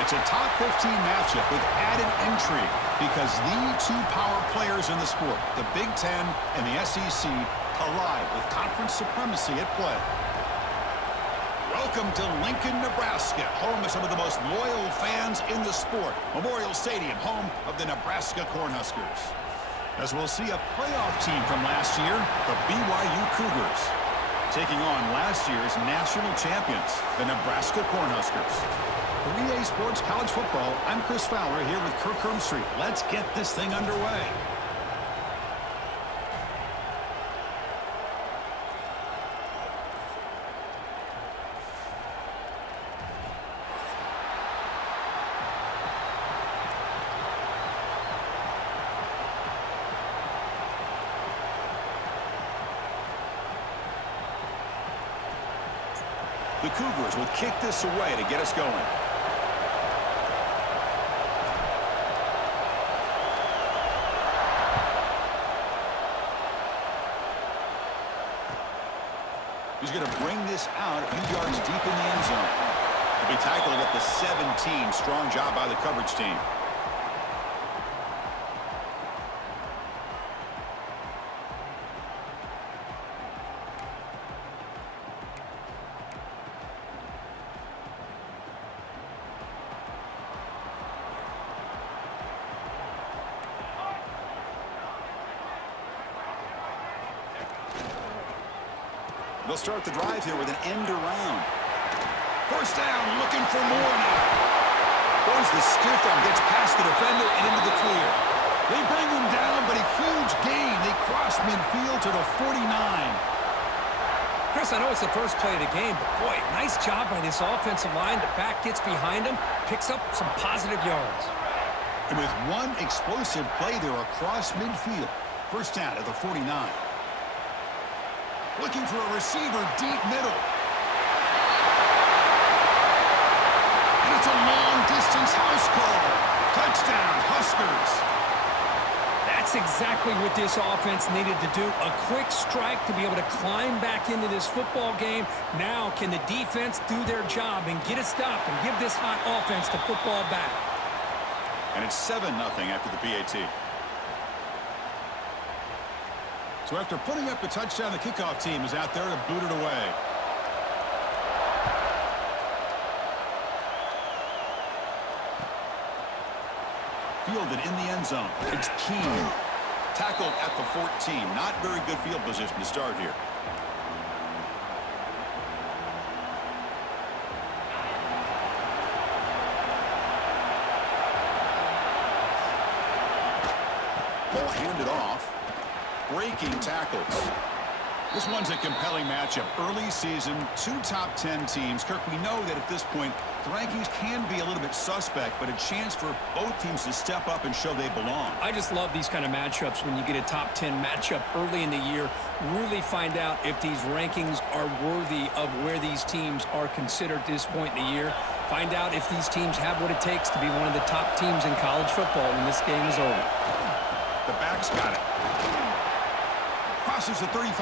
It's a top 15 matchup with added intrigue because the two power players in the sport, the Big Ten and the SEC, collide with conference supremacy at play. Welcome to Lincoln, Nebraska, home of some of the most loyal fans in the sport. Memorial Stadium, home of the Nebraska Cornhuskers. As we'll see a playoff team from last year, the BYU Cougars, taking on last year's national champions, the Nebraska Cornhuskers. 3A Sports College Football, I'm Chris Fowler here with Kirk Hermstreet. Let's get this thing underway. The Cougars will kick this away to get us going. He's going to bring this out a few yards deep in the end zone. He'll be tackled at the 17. Strong job by the coverage team. They'll start the drive here with an end around. First down, looking for more now. Goes the stiff arm, gets past the defender and into the clear. They bring him down, but a huge gain. They cross midfield to the 49. Chris, I know it's the first play of the game, but boy, nice job by this offensive line. The back gets behind him, picks up some positive yards. And with one explosive play there across midfield. First down at the 49. Looking for a receiver deep middle. And it's a long-distance house call. Touchdown, Huskers. That's exactly what this offense needed to do. A quick strike to be able to climb back into this football game. Now can the defense do their job and get a stop and give this hot offense the football back? And it's 7-0 after the PAT. So after putting up the touchdown, the kickoff team is out there to boot it away. Fielded in the end zone. It's Keene. Tackled at the 14. Not very good field position to start here. Ball handed off. Breaking tackles. This one's a compelling matchup. Early season, two top 10 teams. Kirk, we know that at this point, the rankings can be a little bit suspect, but a chance for both teams to step up and show they belong. I just love these kind of matchups when you get a top 10 matchup early in the year. Really find out if these rankings are worthy of where these teams are considered at this point in the year. Find out if these teams have what it takes to be one of the top teams in college football when this game is over. The back's got it. Crosses the 35.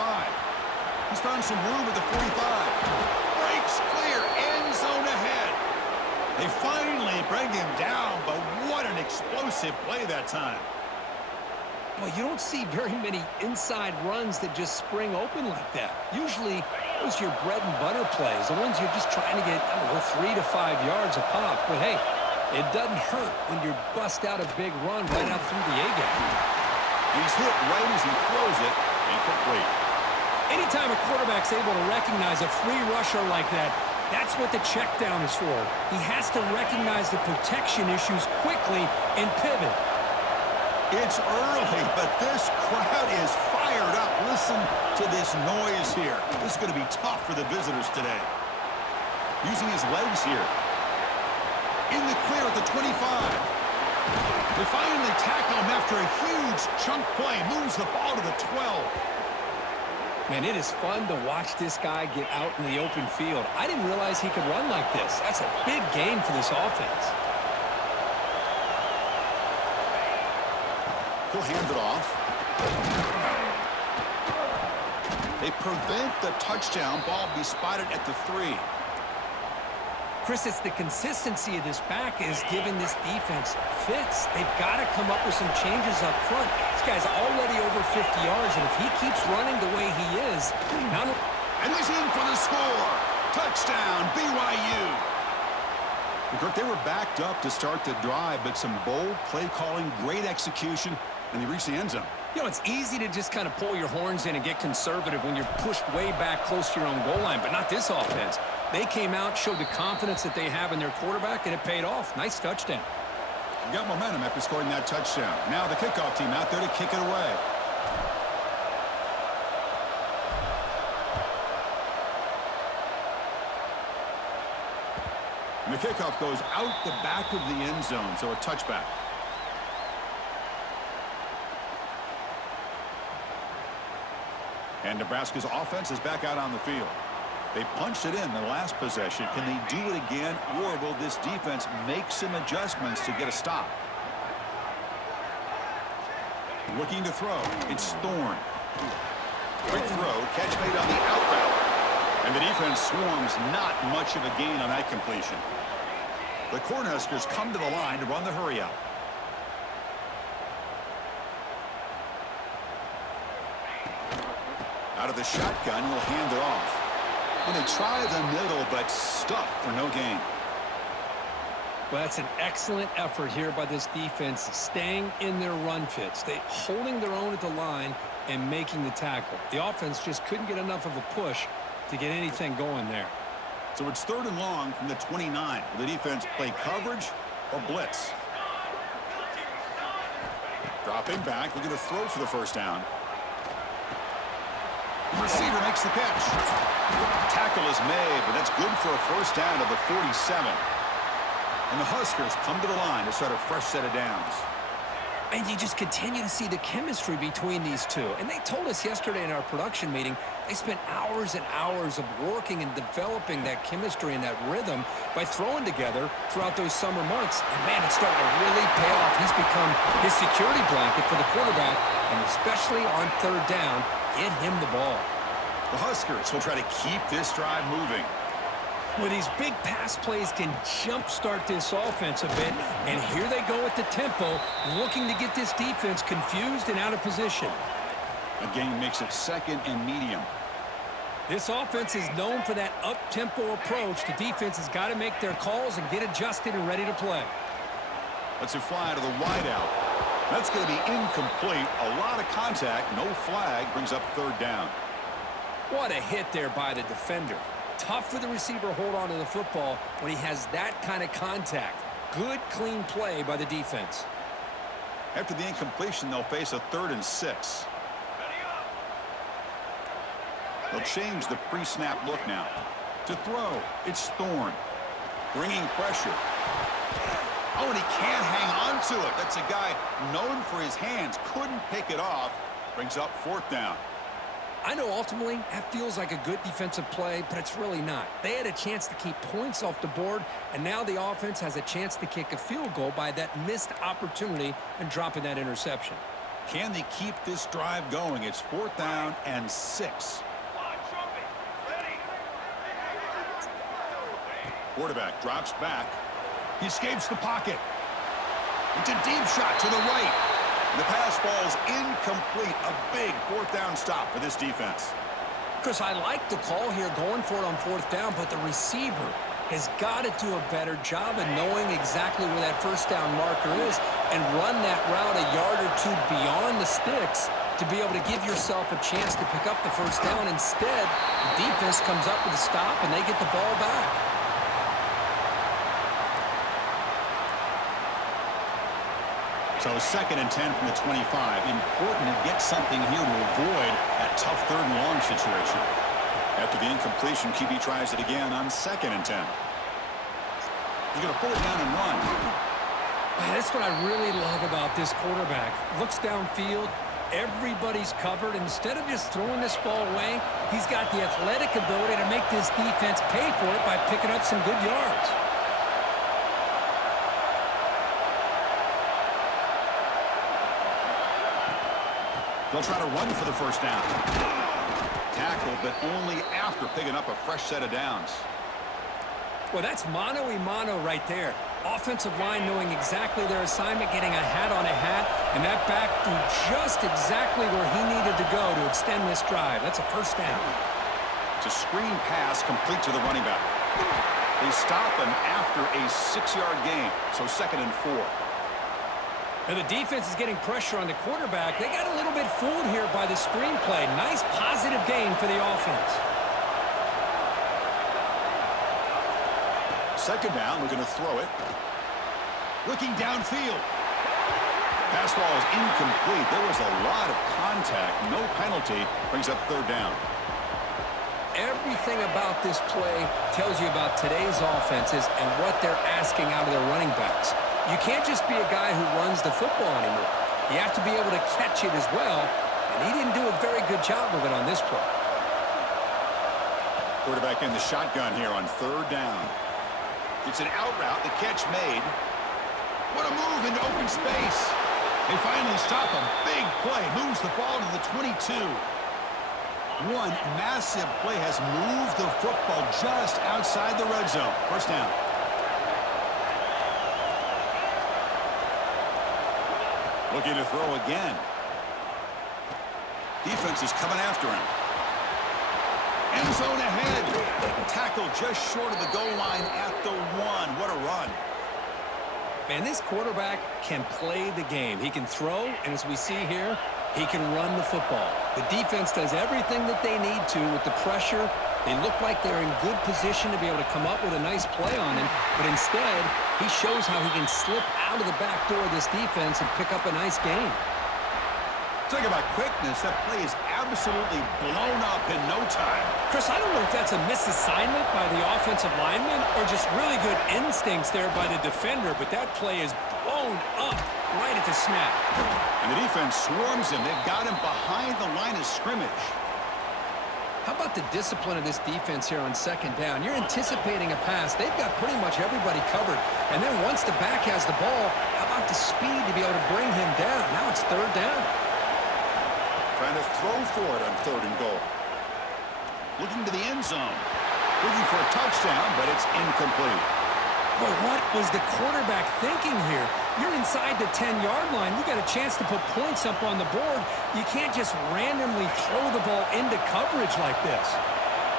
He's found some room at the 45. Breaks clear. End zone ahead. They finally bring him down, but what an explosive play that time. Well, you don't see very many inside runs that just spring open like that. Usually, those are your bread and butter plays, the ones you're just trying to get, I don't know, 3 to 5 yards a pop. But hey, it doesn't hurt when you bust out a big run right out through the A-gap. He's hit right as he throws it. Incomplete. Anytime a quarterback's able to recognize a free rusher like that, that's what the check down is for. He has to recognize the protection issues quickly and pivot. It's early, but this crowd is fired up. Listen to this noise here. This is going to be tough for the visitors today. Using his legs here. In the clear at the 25. They finally tackle him after a huge chunk play. Moves the ball to the 12. Man, it is fun to watch this guy get out in the open field. I didn't realize he could run like this. That's a big game for this offense. He'll hand it off. They prevent the touchdown. Ball be spotted at the 3. Chris, it's the consistency of this back is giving this defense fits. They've got to come up with some changes up front. This guy's already over 50 yards, and if he keeps running the way he is, not only... And he's in for the score. Touchdown, BYU. Kirk, they were backed up to start the drive, but some bold play calling, great execution, and they reached the end zone. You know, it's easy to just kind of pull your horns in and get conservative when you're pushed way back close to your own goal line, but not this offense. They came out, showed the confidence that they have in their quarterback, and it paid off. Nice touchdown. You got momentum after scoring that touchdown. Now the kickoff team out there to kick it away. And the kickoff goes out the back of the end zone, so a touchback. And Nebraska's offense is back out on the field. They punched it in the last possession. Can they do it again, or will this defense make some adjustments to get a stop? Looking to throw. It's Thorne. Quick throw. Catch made on the out route. And the defense swarms. Not much of a gain on that completion. The Cornhuskers come to the line to run the hurry up. Out of the shotgun, will hand it off. And they try the middle, but stuffed for no gain. Well, that's an excellent effort here by this defense, staying in their run fits. They holding their own at the line and making the tackle. The offense just couldn't get enough of a push to get anything going there. So it's 3rd and long from the 29. Will the defense play coverage or blitz? Dropping back, looking to throw for the first down. The receiver makes the catch. Tackle is made, but that's good for a first down to the 47. And the Huskers come to the line to start a fresh set of downs. And you just continue to see the chemistry between these two. And they told us yesterday in our production meeting, they spent hours and hours of working and developing that chemistry and that rhythm by throwing together throughout those summer months. And, man, it's starting to really pay off. He's become his security blanket for the quarterback, and especially on 3rd down, get him the ball. The Huskers will try to keep this drive moving. Well, these big pass plays can jumpstart this offense a bit, and here they go at the tempo, looking to get this defense confused and out of position. Again, makes it 2nd and medium. This offense is known for that up-tempo approach. The defense has got to make their calls and get adjusted and ready to play. Let's it fly to the wideout. That's going to be incomplete. A lot of contact. No flag. Brings up 3rd down. What a hit there by the defender. Tough for the receiver to hold on to the football when he has that kind of contact. Good, clean play by the defense. After the incompletion, they'll face a 3rd and 6. They'll change the pre-snap look now. To throw, it's Thorne. Bringing pressure. Oh, and he can't hang on to it. That's a guy known for his hands. Couldn't pick it off. Brings up 4th down. I know ultimately that feels like a good defensive play, but it's really not. They had a chance to keep points off the board, and now the offense has a chance to kick a field goal by that missed opportunity and dropping that interception. Can they keep this drive going? It's 4th down and 6. Quarterback drops back. He escapes the pocket. It's a deep shot to the right. The pass falls incomplete. A big 4th down stop for this defense. Chris, I like the call here going for it on 4th down, but the receiver has got to do a better job of knowing exactly where that 1st down marker is and run that route a yard or 2 beyond the sticks to be able to give yourself a chance to pick up the 1st down. Instead, the defense comes up with a stop and they get the ball back. So 2nd and 10 from the 25. Important to get something here to avoid that tough 3rd and long situation. After the incompletion, QB tries it again on 2nd and 10. He's going to pull it down and run. Man, that's what I really love about this quarterback. Looks downfield. Everybody's covered. Instead of just throwing this ball away, he's got the athletic ability to make this defense pay for it by picking up some good yards. They'll try to run for the 1st down. Tackle, but only after picking up a fresh set of downs. Well, that's mano-a-mano right there. Offensive line knowing exactly their assignment, getting a hat on a hat, and that back threw just exactly where he needed to go to extend this drive. That's a first down. It's a screen pass complete to the running back. They stop him after a 6-yard gain, so 2nd and 4. Now the defense is getting pressure on the quarterback. They got a little bit fooled here by the screen play. Nice positive gain for the offense. 2nd down, we're going to throw it. Looking downfield. Pass ball is incomplete. There was a lot of contact. No penalty. Brings up 3rd down. Everything about this play tells you about today's offenses and what they're asking out of their running backs. You can't just be a guy who runs the football anymore. You have to be able to catch it as well, and he didn't do a very good job of it on this play. Quarterback in the shotgun here on 3rd down. It's an out route, the catch made. What a move into open space. They finally stop him. Big play, moves the ball to the 22. One massive play has moved the football just outside the red zone. First down. Looking to throw again. Defense is coming after him. End zone ahead. Tackle just short of the goal line at the 1. What a run. Man, this quarterback can play the game. He can throw, and as we see here, he can run the football. The defense does everything that they need to with the pressure. They look like they're in good position to be able to come up with a nice play on him, but instead, he shows how he can slip out of the back door of this defense and pick up a nice gain. Talk about quickness. That play is absolutely blown up in no time. Chris, I don't know if that's a misassignment by the offensive lineman or just really good instincts there by the defender, but that play is blown up right at the snap. And the defense swarms him. They've got him behind the line of scrimmage. How about the discipline of this defense here on 2nd down? You're anticipating a pass. They've got pretty much everybody covered. And then once the back has the ball, how about the speed to be able to bring him down? Now it's 3rd down. Trying to throw for it on 3rd and goal. Looking to the end zone. Looking for a touchdown, but it's incomplete. Boy, what was the quarterback thinking here? You're inside the 10-yard line. You got a chance to put points up on the board. You can't just randomly throw the ball into coverage like this.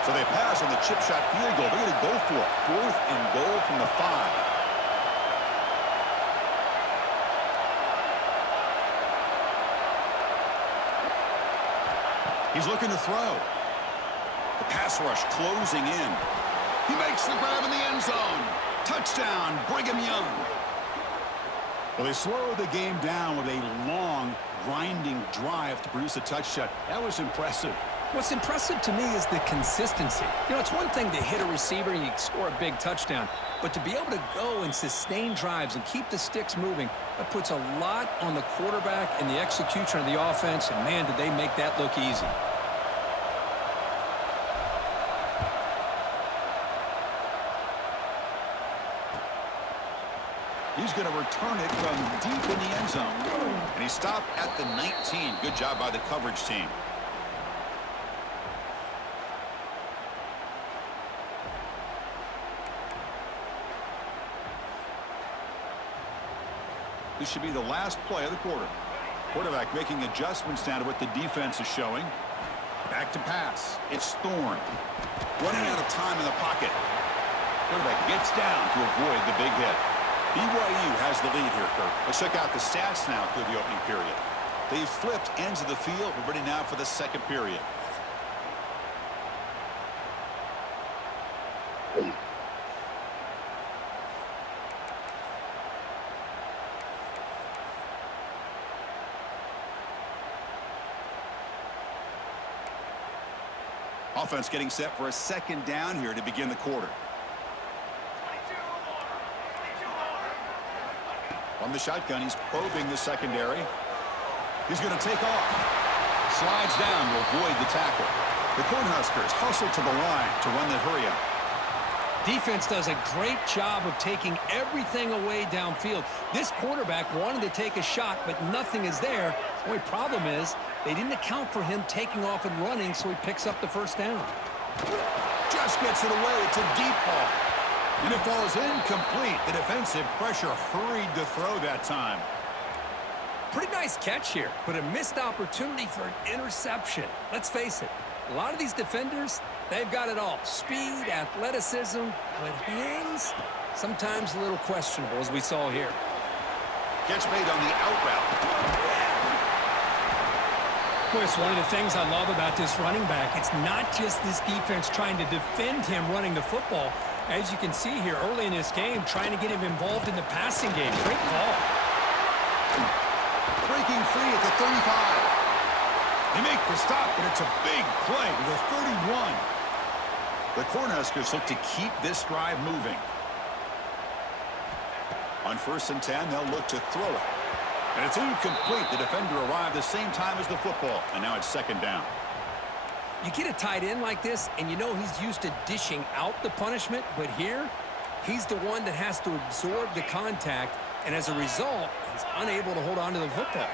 So they pass on the chip shot field goal. They're going to go for it. 4th and goal from the 5. He's looking to throw. The pass rush closing in. He makes the grab in the end zone. Touchdown, Brigham Young. Well, they slow the game down with a long, grinding drive to produce a touchdown. That was impressive. What's impressive to me is the consistency. You know, it's one thing to hit a receiver and you score a big touchdown, but to be able to go and sustain drives and keep the sticks moving, that puts a lot on the quarterback and the execution of the offense, and man, did they make that look easy. He's going to return it from deep in the end zone. And he stopped at the 19. Good job by the coverage team. This should be the last play of the quarter. Quarterback making adjustments down to what the defense is showing. Back to pass. It's Thorne. Running out of time in the pocket. Quarterback gets down to avoid the big hit. BYU has the lead here, Kirk. Let's check out the stats now through the opening period. They've flipped ends of the field. We're ready now for the 2nd period. Offense getting set for a 2nd down here to begin the quarter. On the shotgun, he's probing the secondary. He's going to take off. Slides down to avoid the tackle. The Cornhuskers hustle to the line to run the hurry-up. Defense does a great job of taking everything away downfield. This quarterback wanted to take a shot, but nothing is there. The only problem is they didn't account for him taking off and running, so he picks up the 1st down. Just gets it away. It's a deep ball. And it falls incomplete. The defensive pressure hurried to throw that time. Pretty nice catch here, but a missed opportunity for an interception. Let's face it, a lot of these defenders, they've got it all. Speed, athleticism, but hands, sometimes a little questionable, as we saw here. Catch made on the out route. Boy, it's one of the things I love about this running back. It's not just this defense trying to defend him running the football. As you can see here early in this game, trying to get him involved in the passing game. Great call. Breaking free at the 35. They make the stop, but it's a big play to the 31. The Cornhuskers look to keep this drive moving. On 1st and 10, they'll look to throw it. And it's incomplete. The defender arrived the same time as the football, and now it's 2nd down. You get a tight end like this, and you know he's used to dishing out the punishment, but here, he's the one that has to absorb the contact, and as a result, he's unable to hold on to the football.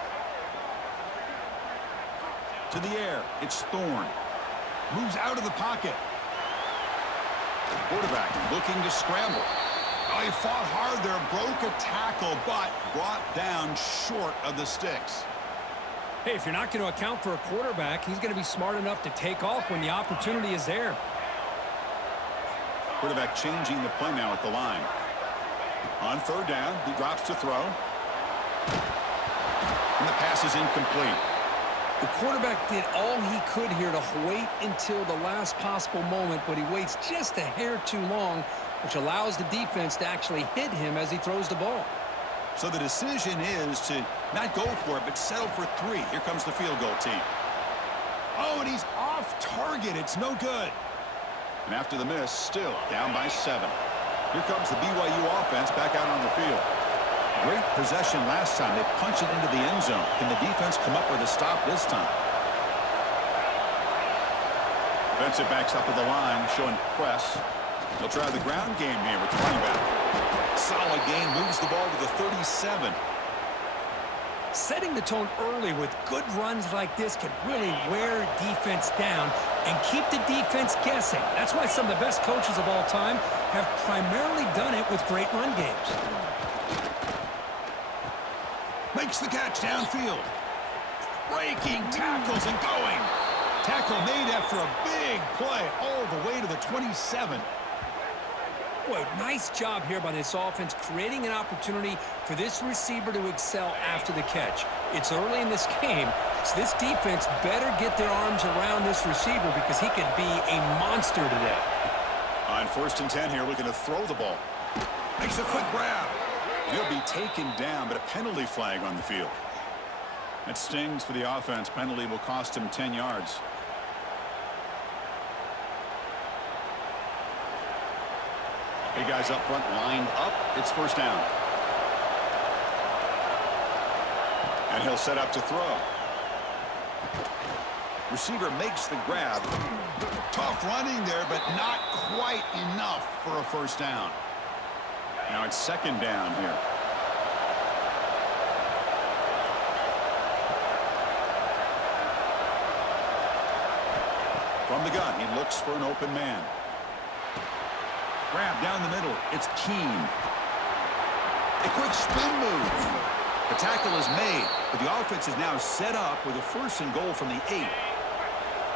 To the air, it's Thorne. Moves out of the pocket. Quarterback looking to scramble. Oh, he fought hard there, broke a tackle, but brought down short of the sticks. Hey, if you're not going to account for a quarterback, he's going to be smart enough to take off when the opportunity is there. Quarterback changing the play now at the line. On 3rd down, he drops to throw. And the pass is incomplete. The quarterback did all he could here to wait until the last possible moment, but he waits just a hair too long, which allows the defense to actually hit him as he throws the ball. So the decision is to not go for it, but settle for 3. Here comes the field goal team. Oh, and he's off target. It's no good. And after the miss, still down by 7. Here comes the BYU offense back out on the field. Great possession last time. They punch it into the end zone. Can the defense come up with a stop this time? Defensive backs up at the line, showing press. They'll try the ground game here with the running back. Solid gain, moves the ball to the 37. Setting the tone early with good runs like this can really wear defense down and keep the defense guessing. That's why some of the best coaches of all time have primarily done it with great run games. Makes the catch downfield. Breaking tackles and going. Tackle made after a big play all the way to the 27. Boy, nice job here by this offense, creating an opportunity for this receiver to excel after the catch. It's early in this game, so this defense better get their arms around this receiver because he could be a monster today. On 1st and 10 here, looking to throw the ball. Makes a quick grab. He'll be taken down, but a penalty flag on the field. That stings for the offense. Penalty will cost him 10 yards. Hey, guys up front lined up. It's 1st down. And he'll set up to throw. Receiver makes the grab. Tough running there, but not quite enough for a 1st down. Now it's 2nd down here. From the gun, he looks for an open man. Grab down the middle. It's Keene. A quick spin move. The tackle is made, but the offense is now set up with a 1st and goal from the 8.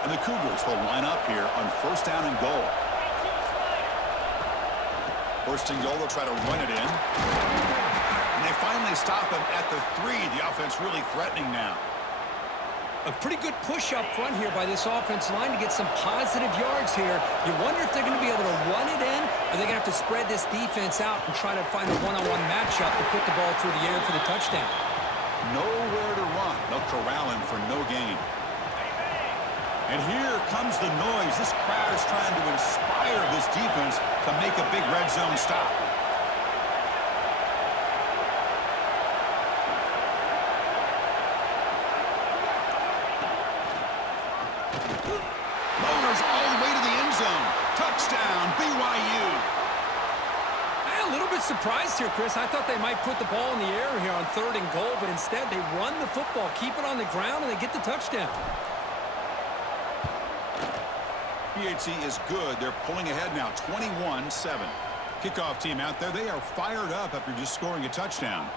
And the Cougars will line up here on 1st down and goal. 1st and goal, they'll try to run it in. And they finally stop him at the 3. The offense really threatening now. A pretty good push up front here by this offensive line to get some positive yards here. You wonder if they're going to be able to run it in, or they're going to have to spread this defense out and try to find a one-on-one matchup to put the ball through the air for the touchdown. Nowhere to run. They'll corral him for no gain. And here comes the noise. This crowd is trying to inspire this defense to make a big red zone stop. Motors all the way to the end zone. Touchdown, BYU. I'm a little bit surprised here, Chris. I thought they might put the ball in the air here on 3rd and goal, but instead they run the football, keep it on the ground, and they get the touchdown. PHC is good. They're pulling ahead now, 21-7. Kickoff team out there. They are fired up after just scoring a touchdown.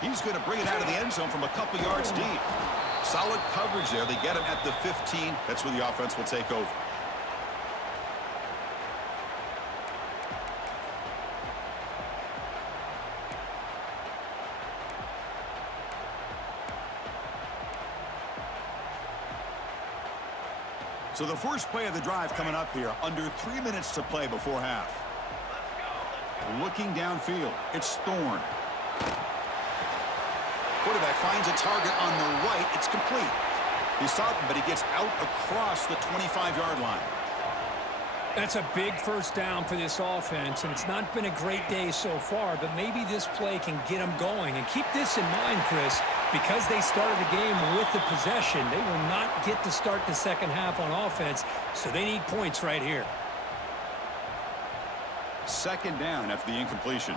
He's going to bring it out of the end zone from a couple yards deep. Solid coverage there. They get him at the 15. That's where the offense will take over. So the first play of the drive coming up here. Under 3 minutes to play before half. Looking downfield. It's Thorne. Quarterback finds a target on the right. It's complete. He stopped him, but he gets out across the 25-yard line. That's a big first down for this offense, and it's not been a great day so far, but maybe this play can get them going. And keep this in mind, Chris, because they started the game with the possession, they will not get to start the second half on offense, so they need points right here. Second down after the incompletion.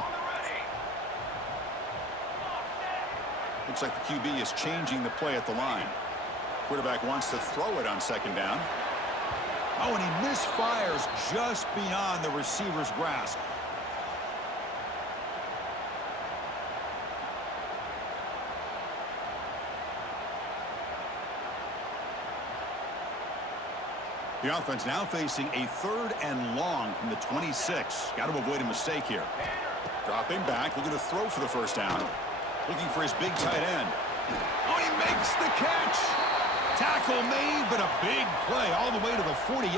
Looks like the QB is changing the play at the line. Quarterback wants to throw it on second down. Oh, and he misfires just beyond the receiver's grasp. The offense now facing a 3rd and long from the 26. Got to avoid a mistake here. Dropping back, looking to throw for the first down. Looking for his big tight end. Oh, he makes the catch. Tackle made, but a big play all the way to the 48.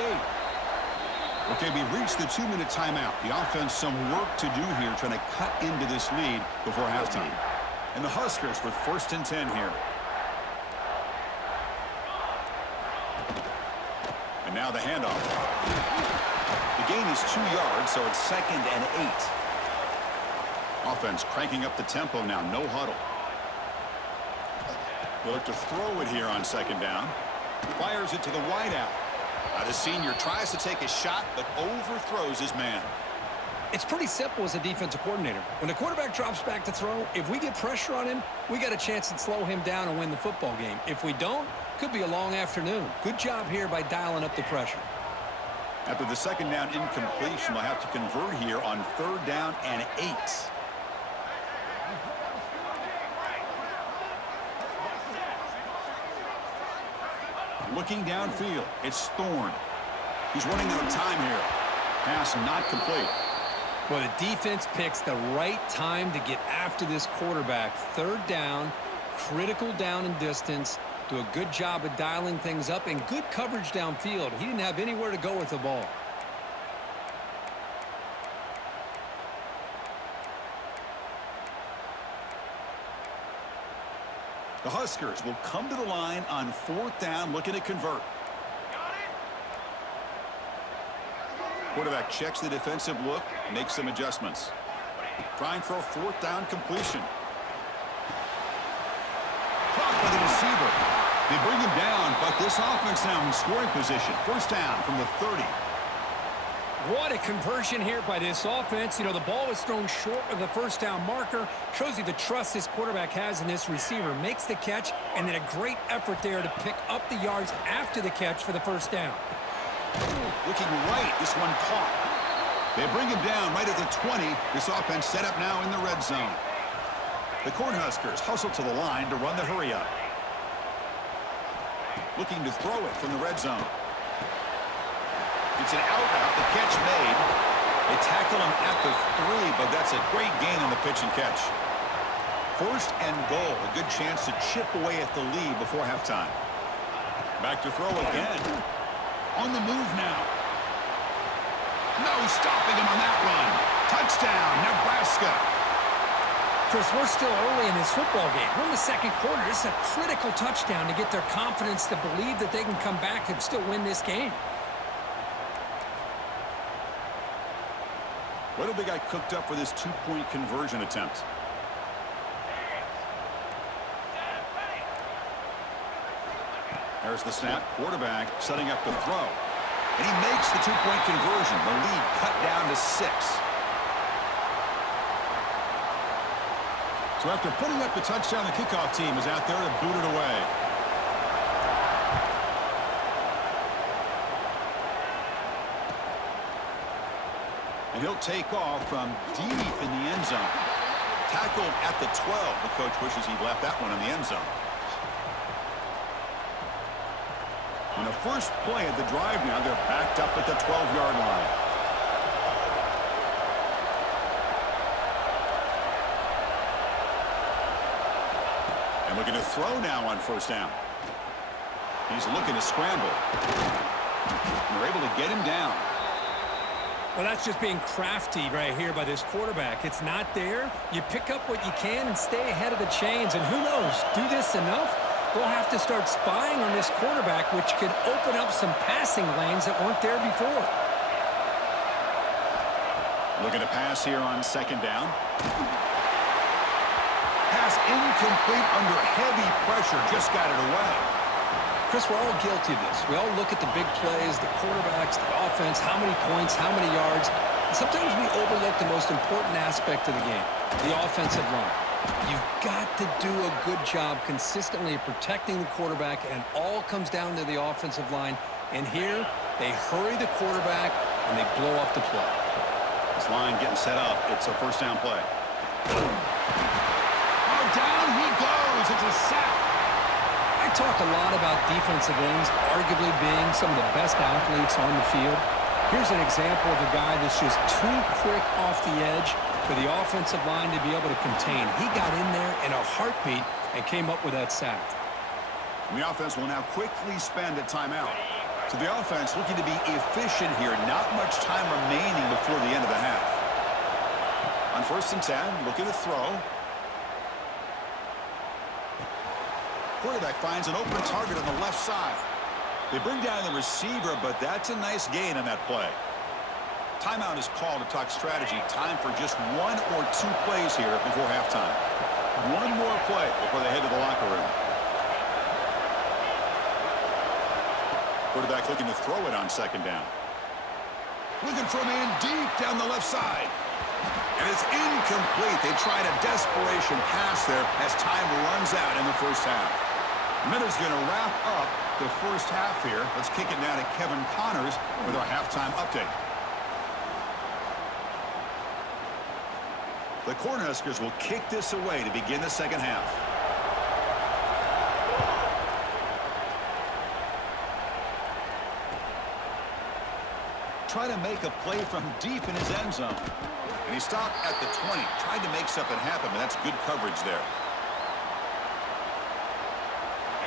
Okay, we reached the 2-minute timeout. The offense some work to do here, trying to cut into this lead before halftime. And the Huskers with 1st and 10 here. And now the handoff. The gain is 2 yards, so it's 2nd and 8. Offense cranking up the tempo now, no huddle. They look to throw it here on second down. Fires it to the wideout. The senior tries to take a shot, but overthrows his man. It's pretty simple as a defensive coordinator. When the quarterback drops back to throw, if we get pressure on him, we got a chance to slow him down and win the football game. If we don't, could be a long afternoon. Good job here by dialing up the pressure. After the second down incompletion, they'll have to convert here on 3rd down and 8. Looking downfield, it's Thorne. He's running out of time here. Pass not complete. Well, the defense picks the right time to get after this quarterback. 3rd down, critical down and distance. Do a good job of dialing things up and good coverage downfield. He didn't have anywhere to go with the ball. The Huskers will come to the line on 4th down, looking to convert. Quarterback checks the defensive look, makes some adjustments. Trying for a 4th down completion. Caught by the receiver. They bring him down, but this offense now in scoring position. 1st down from the 30. What a conversion here by this offense. You know, the ball is thrown short of the 1st down marker. Shows you the trust this quarterback has in this receiver. Makes the catch, and then a great effort there to pick up the yards after the catch for the 1st down. Looking right, this one caught. They bring him down right at the 20. This offense set up now in the red zone. The Cornhuskers hustle to the line to run the hurry up. Looking to throw it from the red zone. It's an out-out, the catch made. They tackle him at the 3, but that's a great gain on the pitch and catch. 1st and goal, a good chance to chip away at the lead before halftime. Back to throw again. On the move now. No stopping him on that run. Touchdown, Nebraska. Chris, we're still early in this football game. We're in the 2nd quarter. This is a critical touchdown to get their confidence to believe that they can come back and still win this game. What have they got cooked up for this 2-point conversion attempt? There's the snap. Quarterback setting up the throw. And he makes the 2-point conversion. The lead cut down to 6. So after putting up the touchdown, the kickoff team is out there to boot it away. And he'll take off from deep in the end zone. Tackled at the 12. The coach wishes he'd left that one in the end zone. In the first play of the drive now, they're backed up at the 12-yard line. And looking to throw now on first down. He's looking to scramble. And they're able to get him down. Well, that's just being crafty right here by this quarterback. It's not there. You pick up what you can and stay ahead of the chains. And who knows, do this enough, they'll have to start spying on this quarterback, which could open up some passing lanes that weren't there before. Looking to pass here on second down. Pass incomplete under heavy pressure. Just got it away. Chris, we're all guilty of this. We all look at the big plays, the quarterbacks, the offense, how many points, how many yards. And sometimes we overlook the most important aspect of the game, the offensive line. You've got to do a good job consistently protecting the quarterback, and it all comes down to the offensive line. And here, they hurry the quarterback, and they blow up the play. This line getting set up. It's a first down play. Oh, down he goes. It's a sack. I talk a lot about defensive ends arguably being some of the best athletes on the field. Here's an example of a guy that's just too quick off the edge for the offensive line to be able to contain. He got in there in a heartbeat and came up with that sack. The offense will now quickly spend a timeout. So the offense looking to be efficient here. Not much time remaining before the end of the half. On first and 10, looking to throw. Quarterback finds an open target on the left side. They bring down the receiver, but that's a nice gain on that play. Timeout is called to talk strategy. Time for just one or two plays here before halftime. One more play before they head to the locker room. Quarterback looking to throw it on second down. Looking for a man deep down the left side. And it's incomplete. They tried a desperation pass there as time runs out in the first half. Minutes going to wrap up the first half here. Let's kick it now to Kevin Connors with our halftime update. The Cornhuskers will kick this away to begin the second half. Try to make a play from deep in his end zone. And he stopped at the 20. Tried to make something happen, but that's good coverage there.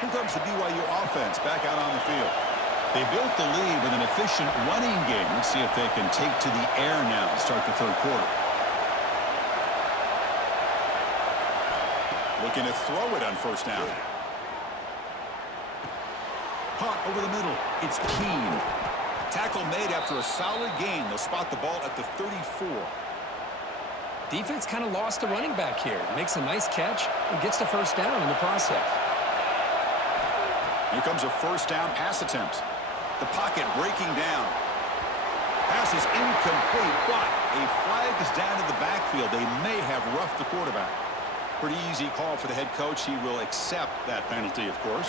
Here comes the BYU offense back out on the field. They built the lead with an efficient running game. Let's see if they can take to the air now to start the third quarter. Looking to throw it on first down. Caught over the middle. It's Keene. Tackle made after a solid gain. They'll spot the ball at the 34. Defense kind of lost the running back here. Makes a nice catch and gets the first down in the process. Here comes a first down pass attempt. The pocket breaking down. Pass is incomplete, but a flag is down in the backfield. They may have roughed the quarterback. Pretty easy call for the head coach. He will accept that penalty, of course.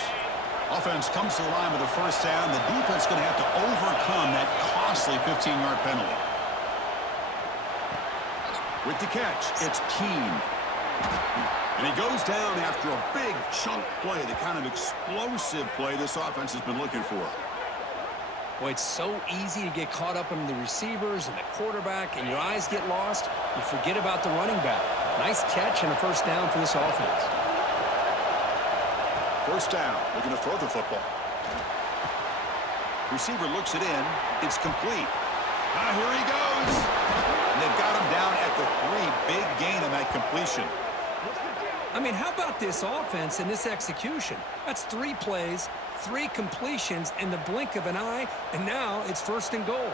Offense comes to the line with a first down. The defense going to have to overcome that costly 15-yard penalty. With the catch, it's Keene. And he goes down after a big chunk play, the kind of explosive play this offense has been looking for. Boy, it's so easy to get caught up in the receivers and the quarterback, and your eyes get lost. You forget about the running back. Nice catch and a first down for this offense. First down, looking to throw the football. Receiver looks it in. It's complete. Here he goes. And they've got him down at the 3. Big gain on that completion. I mean, how about this offense and this execution? That's 3 plays, 3 completions in the blink of an eye, and now it's first and goal.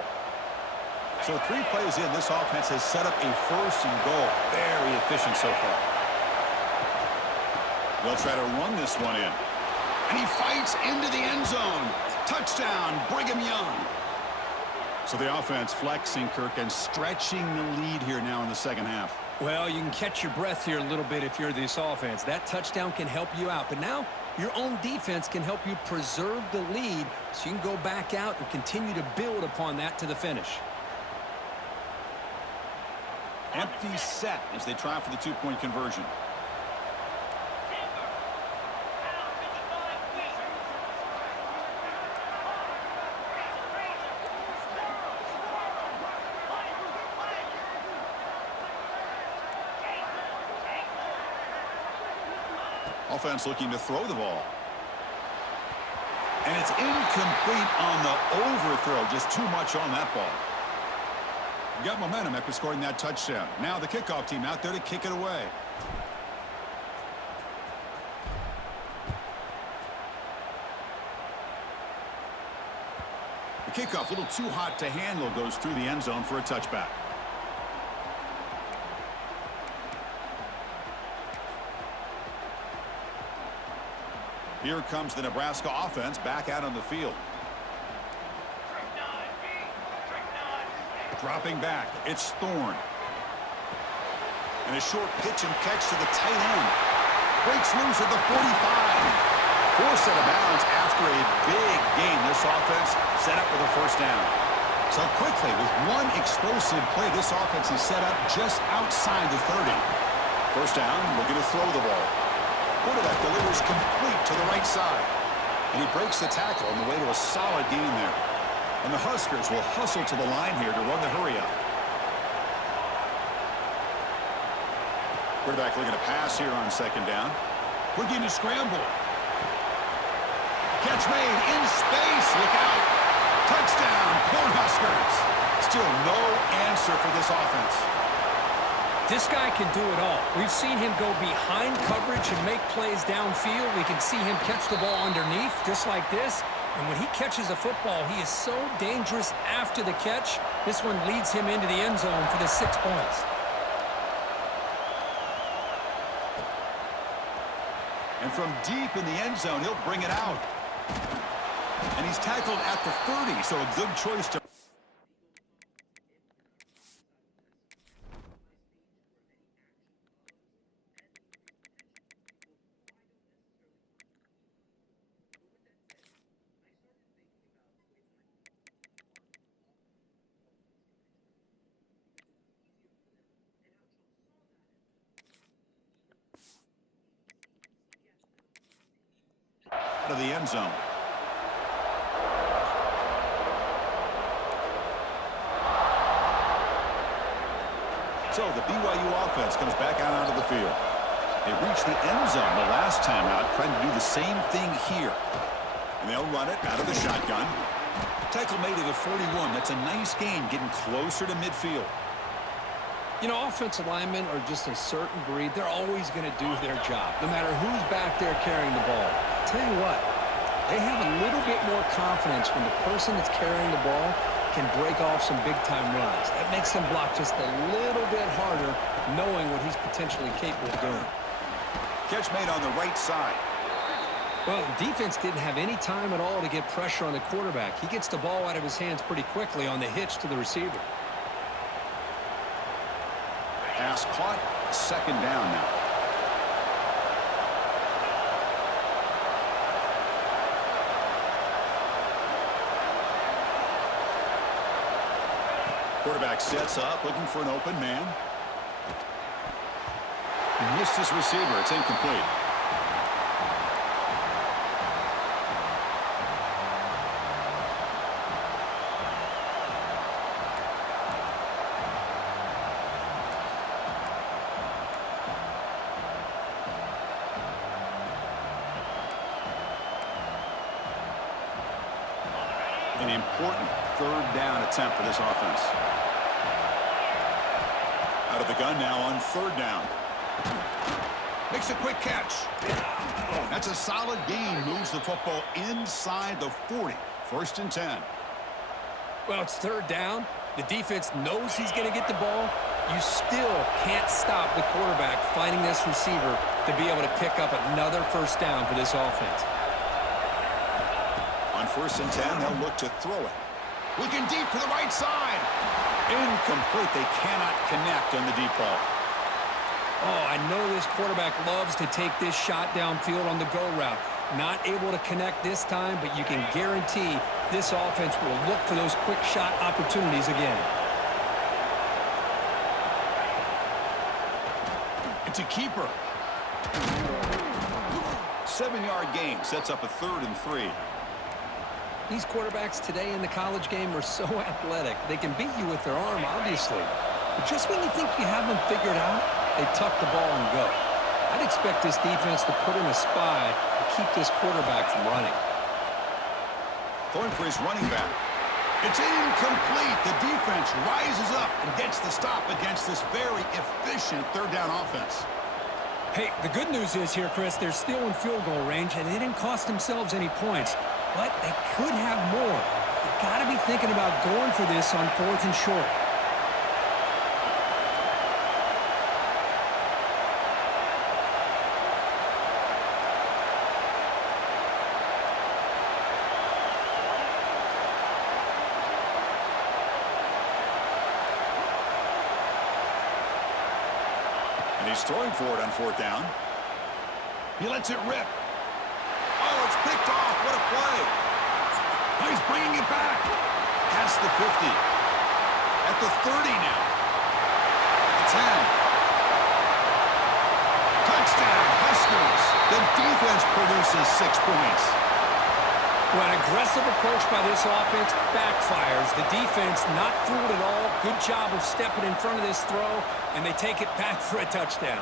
So 3 plays in, this offense has set up a first and goal. Very efficient so far. They'll try to run this one in. And he fights into the end zone. Touchdown, Brigham Young. So the offense flexing, Kirk, and stretching the lead here now in the second half. Well, you can catch your breath here a little bit if you're this offense. That touchdown can help you out. But now your own defense can help you preserve the lead so you can go back out and continue to build upon that to the finish. Empty set as they try for the two-point conversion. Offense looking to throw the ball. And it's incomplete on the overthrow. Just too much on that ball. Got momentum after scoring that touchdown. Now the kickoff team out there to kick it away. The kickoff, a little too hot to handle, goes through the end zone for a touchback. Here comes the Nebraska offense back out on the field. Dropping back, it's Thorne. And a short pitch and catch to the tight end. Breaks loose at the 45. Forced out of bounds after a big game. This offense set up with a first down. So quickly, with one explosive play, this offense is set up just outside the 30. First down, looking to throw the ball. Quarterback delivers complete to the right side. And he breaks the tackle on the way to a solid gain there. And the Huskers will hustle to the line here to run the hurry-up. Quarterback looking to pass here on second down. Looking to scramble. Catch made in space. Look out. Touchdown, Cornhuskers. Still no answer for this offense. This guy can do it all. We've seen him go behind coverage and make plays downfield. We can see him catch the ball underneath just like this. And when he catches a football, he is so dangerous after the catch. This one leads him into the end zone for the 6 points. And from deep in the end zone, he'll bring it out. And he's tackled at the 30, so a good choice to... out of the end zone. So the BYU offense comes back out onto the field. They reached the end zone the last time out, trying to do the same thing here. And they'll run it out of the shotgun. Tackle made at the 41. That's a nice gain, getting closer to midfield. You know, offensive linemen are just a certain breed. They're always going to do their job, no matter who's back there carrying the ball. I'll tell you what, they have a little bit more confidence when the person that's carrying the ball can break off some big-time runs. That makes them block just a little bit harder, knowing what he's potentially capable of doing. Catch made on the right side. Well, the defense didn't have any time at all to get pressure on the quarterback. He gets the ball out of his hands pretty quickly on the hitch to the receiver. Pass caught, second down now. Quarterback sets up, looking for an open man. He missed his receiver. It's incomplete. An important third down attempt for this offense. Out of the gun now on third down. Makes a quick catch. That's a solid gain. Moves the football inside the 40. First and 10. Well, it's third down. The defense knows he's going to get the ball. You still can't stop the quarterback finding this receiver to be able to pick up another first down for this offense. On first and 10, they'll look to throw it. Looking deep to the right side. Incomplete. They cannot connect on the deep ball. Oh, I know this quarterback loves to take this shot downfield on the go route. Not able to connect this time, but you can guarantee this offense will look for those quick shot opportunities again. It's a keeper. 7-yard gain sets up a 3rd and 3. These quarterbacks today in the college game are so athletic. They can beat you with their arm, obviously. But just when you think you have them figured out, they tuck the ball and go. I'd expect this defense to put in a spy to keep this quarterback from running. Throwing for his running back. It's incomplete. The defense rises up and gets the stop against this very efficient 3rd down offense. Hey, the good news is here, Chris, they're still in field goal range, and they didn't cost themselves any points. But they could have more. You've got to be thinking about going for this on 4th and short. And he's throwing for it on 4th down. He lets it rip. Oh, it's picked off. What a play. Oh, he's bringing it back. Past the 50. At the 30 now. At the 10. Touchdown, Huskers. The defense produces 6 points. Well, an aggressive approach by this offense backfires. The defense not fooled at all. Good job of stepping in front of this throw, and they take it back for a touchdown.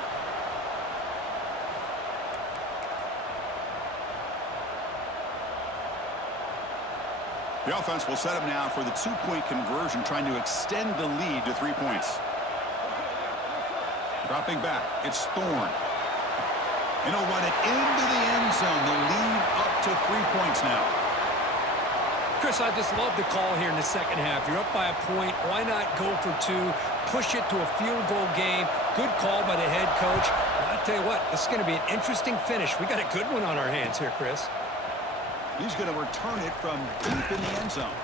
The offense will set up now for the 2-point conversion, trying to extend the lead to 3 points. Dropping back, it's Thorne. And he'll run it into the end zone. The lead up to 3 points now. Chris, I just love the call here in the second half. You're up by a point. Why not go for 2, push it to a field goal game? Good call by the head coach. I'll tell you what, this is going to be an interesting finish. We got a good one on our hands here, Chris. He's going to return it from deep in the end zone.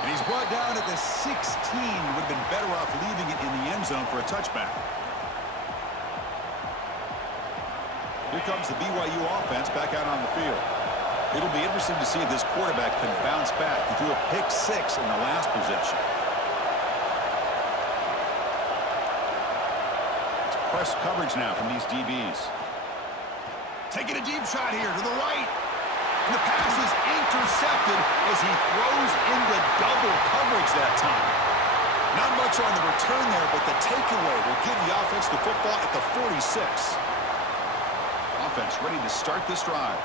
And he's brought down at the 16. Would have been better off leaving it in the end zone for a touchback. Here comes the BYU offense back out on the field. It'll be interesting to see if this quarterback can bounce back. He threw a pick 6 in the last possession. It's press coverage now from these DBs. Taking a deep shot here to the right. And the pass is intercepted as he throws into double coverage that time. Not much on the return there, but the takeaway will give the offense the football at the 46. Offense ready to start this drive.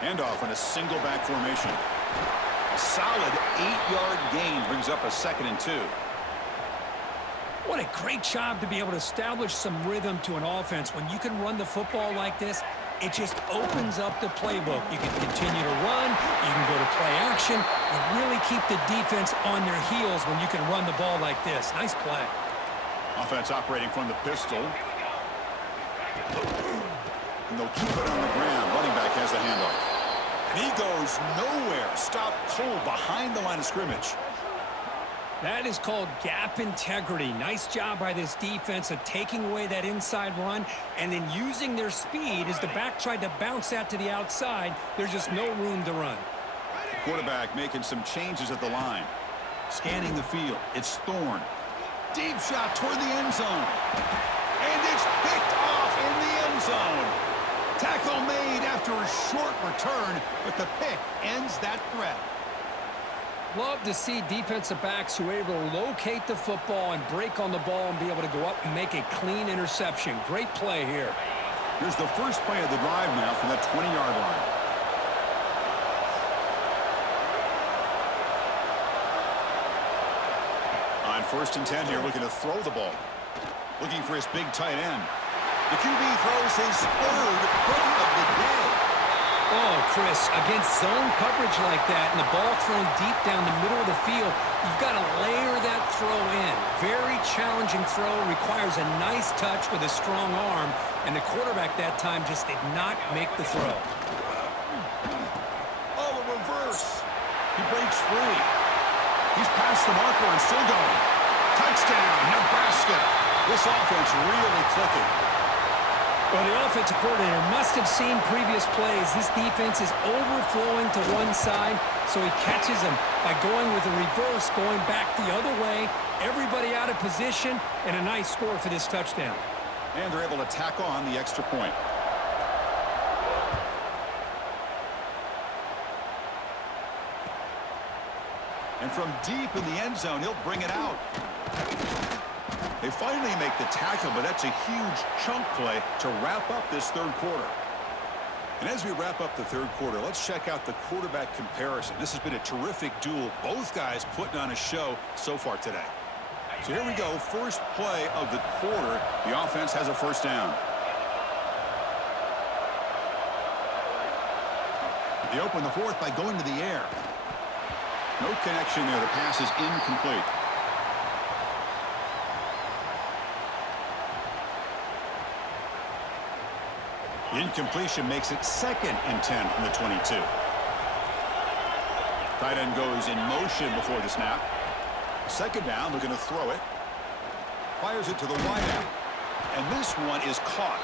Handoff in a single back formation. A solid 8-yard gain brings up a 2nd and 2. What a great job to be able to establish some rhythm to an offense. When you can run the football like this, it just opens up the playbook. You can continue to run. You can go to play action. And really keep the defense on their heels when you can run the ball like this. Nice play. Offense operating from the pistol. And they'll keep it on the ground. Running back has the handoff. And he goes nowhere. Stopped cold behind the line of scrimmage. That is called gap integrity. Nice job by this defense of taking away that inside run and then using their speed as the back tried to bounce that to the outside. There's just no room to run. The quarterback making some changes at the line. Scanning the field. It's Thorne. Deep shot toward the end zone. And it's picked off in the end zone. Tackle made after a short return, but the pick ends that threat. Love to see defensive backs who are able to locate the football and break on the ball and be able to go up and make a clean interception. Great play here. Here's the first play of the drive now from that 20-yard line. On 1st and 10 here, looking to throw the ball. Looking for his big tight end. The QB throws his 3rd pick of the day. Oh, Chris, against zone coverage like that and the ball thrown deep down the middle of the field, you've got to layer that throw in. Very challenging throw, requires a nice touch with a strong arm, and the quarterback that time just did not make the throw. Oh, a reverse. He breaks free. He's past the marker and still going. Touchdown, Nebraska. This offense really clicking. Well, the offensive coordinator must have seen previous plays. This defense is overflowing to one side, so he catches them by going with a reverse, going back the other way. Everybody out of position, and a nice score for this touchdown. And they're able to tack on the extra point. And from deep in the end zone, he'll bring it out. They finally make the tackle, but that's a huge chunk play to wrap up this third quarter. And as we wrap up the third quarter, let's check out the quarterback comparison. This has been a terrific duel. Both guys putting on a show so far today. So here we go. First play of the quarter. The offense has a first down. They open the fourth by going to the air. No connection there. The pass is incomplete. The incompletion makes it 2nd and 10 from the 22. Tight end goes in motion before the snap. Second down, looking to throw it. Fires it to the wideout. And this one is caught.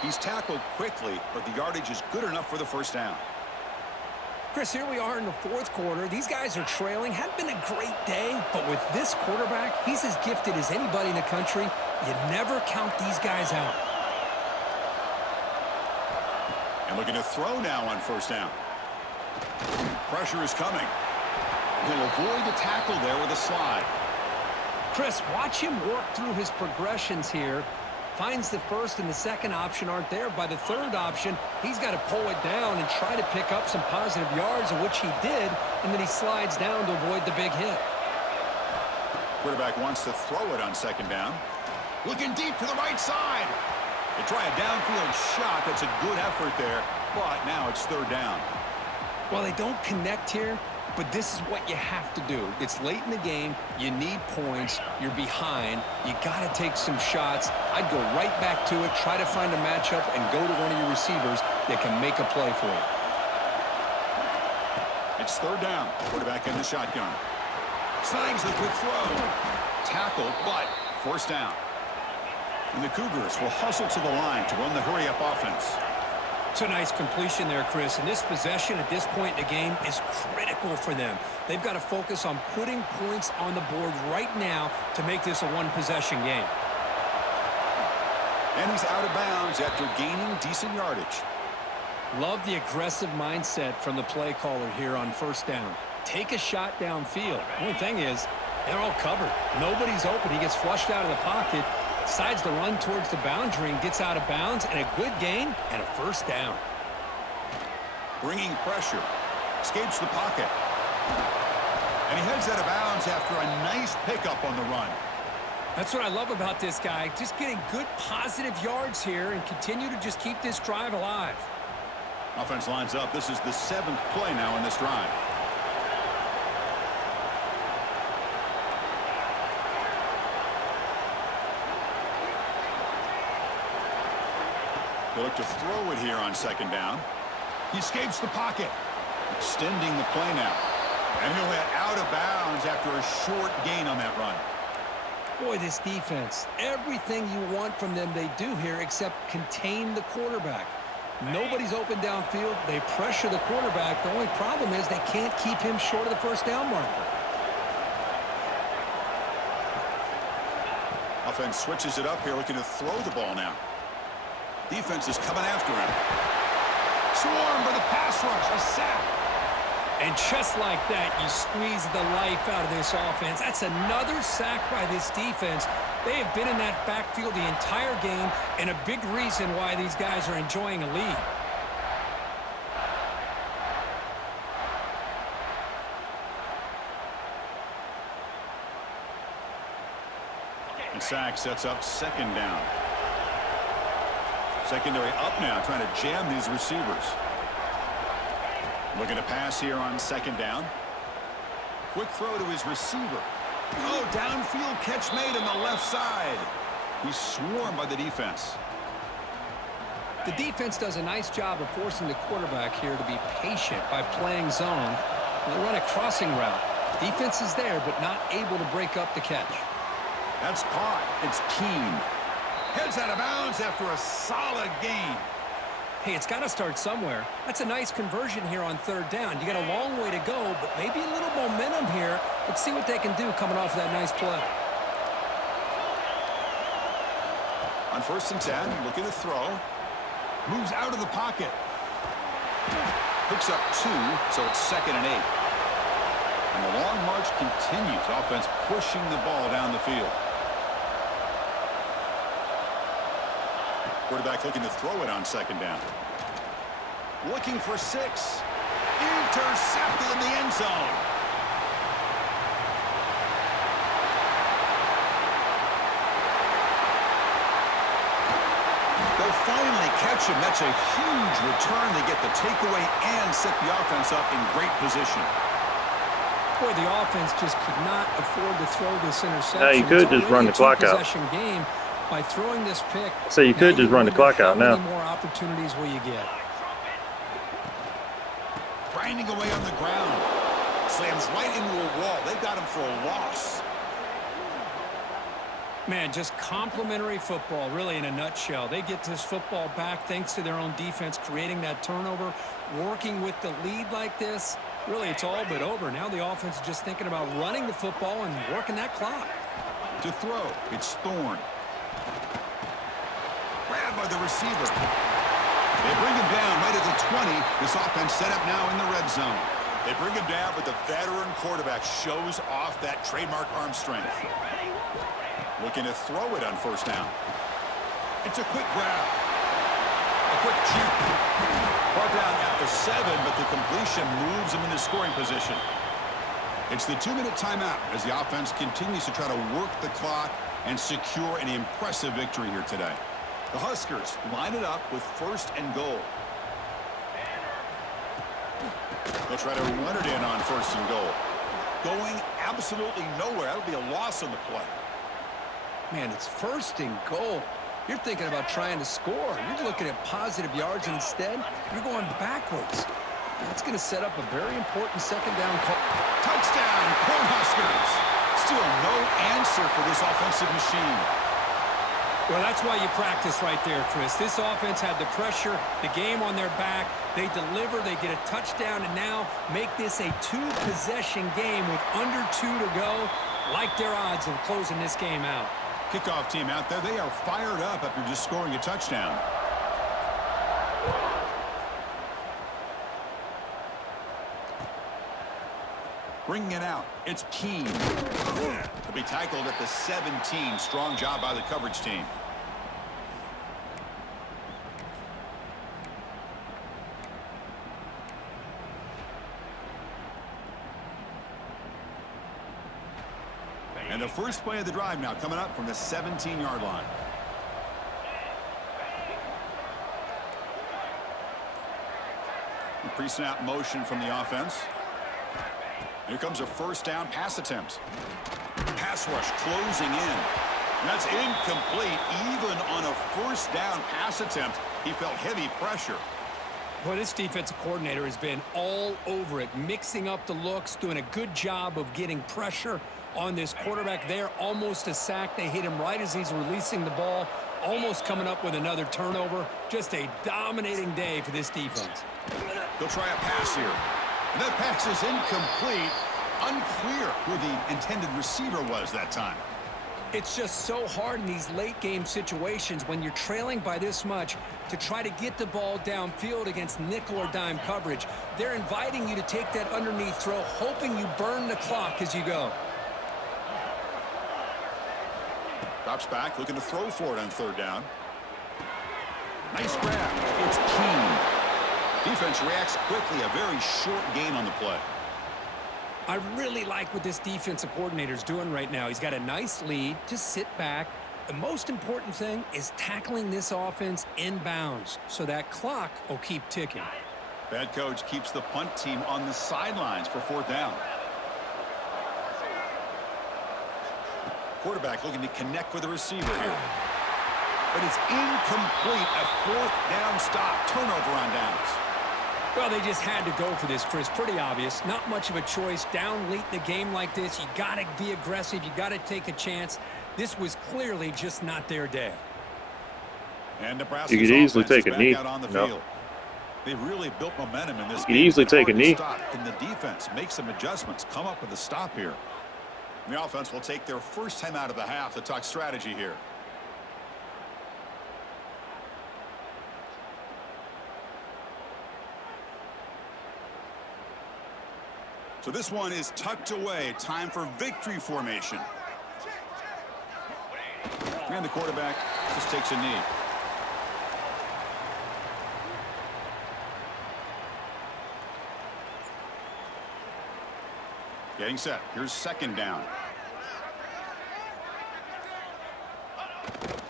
He's tackled quickly, but the yardage is good enough for the first down. Chris, here we are in the fourth quarter. These guys are trailing. Hadn't been a great day, but with this quarterback, he's as gifted as anybody in the country. You never count these guys out. And looking to throw now on first down. Pressure is coming. He'll avoid the tackle there with a slide. Chris, watch him work through his progressions here. Finds the first and the second option aren't there. By the third option, he's got to pull it down and try to pick up some positive yards, of which he did, and then he slides down to avoid the big hit. Quarterback wants to throw it on second down. Looking deep to the right side. They try a downfield shot. That's a good effort there, but now it's third down. Well, they don't connect here, but this is what you have to do. It's late in the game. You need points. You're behind. You got to take some shots. I'd go right back to it, try to find a matchup, and go to one of your receivers that can make a play for you. It's third down. Quarterback in the shotgun. Slangs the quick throw. Tackled, but first down. And the Cougars will hustle to the line to run the hurry-up offense. It's a nice completion there, Chris. And this possession at this point in the game is critical for them. They've got to focus on putting points on the board right now to make this a one-possession game. And he's out of bounds after gaining decent yardage. Love the aggressive mindset from the play caller here on first down. Take a shot downfield. The only thing is, they're all covered. Nobody's open. He gets flushed out of the pocket. Decides to run towards the boundary and gets out of bounds, and a good gain and a first down. Bringing pressure. Escapes the pocket. And he heads out of bounds after a nice pickup on the run. That's what I love about this guy. Just getting good positive yards here and continue to just keep this drive alive. Offense lines up. This is the 7th play now in this drive. They look to throw it here on second down. He escapes the pocket, extending the play now. And he'll head out of bounds after a short gain on that run. Boy, this defense, everything you want from them they do here except contain the quarterback. Nobody's open downfield. They pressure the quarterback. The only problem is they can't keep him short of the first down marker. Offense switches it up here, looking to throw the ball now. Defense is coming after him. Swarmed by the pass rush. A sack. And just like that, you squeeze the life out of this offense. That's another sack by this defense. They have been in that backfield the entire game, and a big reason why these guys are enjoying a lead. And sack sets up second down. Secondary up now, trying to jam these receivers. Looking to pass here on second down. Quick throw to his receiver. Oh, downfield catch made on the left side. He's swarmed by the defense. The defense does a nice job of forcing the quarterback here to be patient by playing zone. They run a crossing route. Defense is there, but not able to break up the catch. That's caught. It's Keen. Heads out of bounds after a solid gain. Hey, it's got to start somewhere. That's a nice conversion here on third down. You got a long way to go, but maybe a little momentum here. Let's see what they can do coming off that nice play. On 1st and 10, looking to throw. Moves out of the pocket. Picks up 2, so it's 2nd and 8. And the long march continues. Offense pushing the ball down the field. Quarterback looking to throw it on 2nd down. Looking for 6. Intercepted in the end zone. They'll finally catch him. That's a huge return. They get the takeaway and set the offense up in great position. Boy, the offense just could not afford to throw this interception. Yeah, you could just run the clock out. Game. By throwing this pick, so you could just run the clock out now. How many more opportunities will you get? Grinding away on the ground. Slams right into a wall. They got him for a loss. Man, just complimentary football, really, in a nutshell. They get this football back thanks to their own defense, creating that turnover, working with the lead like this. Really, it's all but over. Now the offense is just thinking about running the football and working that clock. To throw, it's Thorne. Grabbed by the receiver. They bring him down right at the 20. This offense set up now in the red zone. They bring him down, but the veteran quarterback shows off that trademark arm strength. Looking to throw it on 1st down. It's a quick grab. A quick check. Brought down at the 7, but the completion moves him into scoring position. It's the 2-minute timeout as the offense continues to try to work the clock and secure an impressive victory here today. The Huskers line it up with 1st and goal. They'll try to run it in on 1st and goal. Going absolutely nowhere. That'll be a loss on the play. Man, it's 1st and goal. You're thinking about trying to score. You're looking at positive yards, and instead, you're going backwards. That's going to set up a very important 2nd down call. Touchdown, Cornhuskers. Still no answer for this offensive machine. Well, that's why you practice right there, Chris. This offense had the pressure, the game on their back. They deliver, they get a touchdown, and now make this a 2-possession game with under 2 to go. Like their odds of closing this game out. Kickoff team out there. They are fired up after just scoring a touchdown. Bringing it out. It's Keen. He'll be tackled at the 17. Strong job by the coverage team. And the first play of the drive now coming up from the 17-yard line. Pre-snap motion from the offense. Here comes a 1st down pass attempt. Pass rush closing in. And that's incomplete. Even on a 1st down pass attempt, he felt heavy pressure. Boy, this defensive coordinator has been all over it, mixing up the looks, doing a good job of getting pressure on this quarterback there. Almost a sack. They hit him right as he's releasing the ball, almost coming up with another turnover. Just a dominating day for this defense. They'll try a pass here. And that pass is incomplete. Unclear who the intended receiver was that time. It's just so hard in these late game situations when you're trailing by this much to try to get the ball downfield against nickel or dime coverage. They're inviting you to take that underneath throw, hoping you burn the clock as you go. Drops back, looking to throw for it on 3rd down. Nice grab. It's Keen. Defense reacts quickly. A very short gain on the play. I really like what this defensive coordinator is doing right now. He's got a nice lead. Just sit back. The most important thing is tackling this offense inbounds so that clock will keep ticking. Head coach keeps the punt team on the sidelines for 4th down. Quarterback looking to connect with the receiver here. But it's incomplete. A 4th down stop. Turnover on downs. Well, they just had to go for this, Chris. Pretty obvious. Not much of a choice. Down late in the game like this, you got to be aggressive. You got to take a chance. This was clearly just not their day. And Nebraska's You could easily take a back knee. out on the No. field. They've really built momentum in this You game. could easily take a Hard to knee. stop. Can the defense make some adjustments, come up with a stop here? The offense will take their first time out of the half to talk strategy here. So this one is tucked away. Time for victory formation. And the quarterback just takes a knee. Getting set. Here's second down.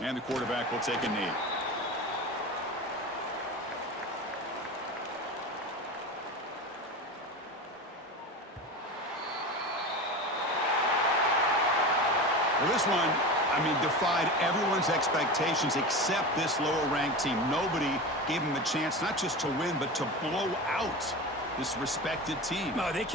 And the quarterback will take a knee. Well, this one, defied everyone's expectations except this lower-ranked team. Nobody gave them a chance not just to win, but to blow out this respected team. No, they came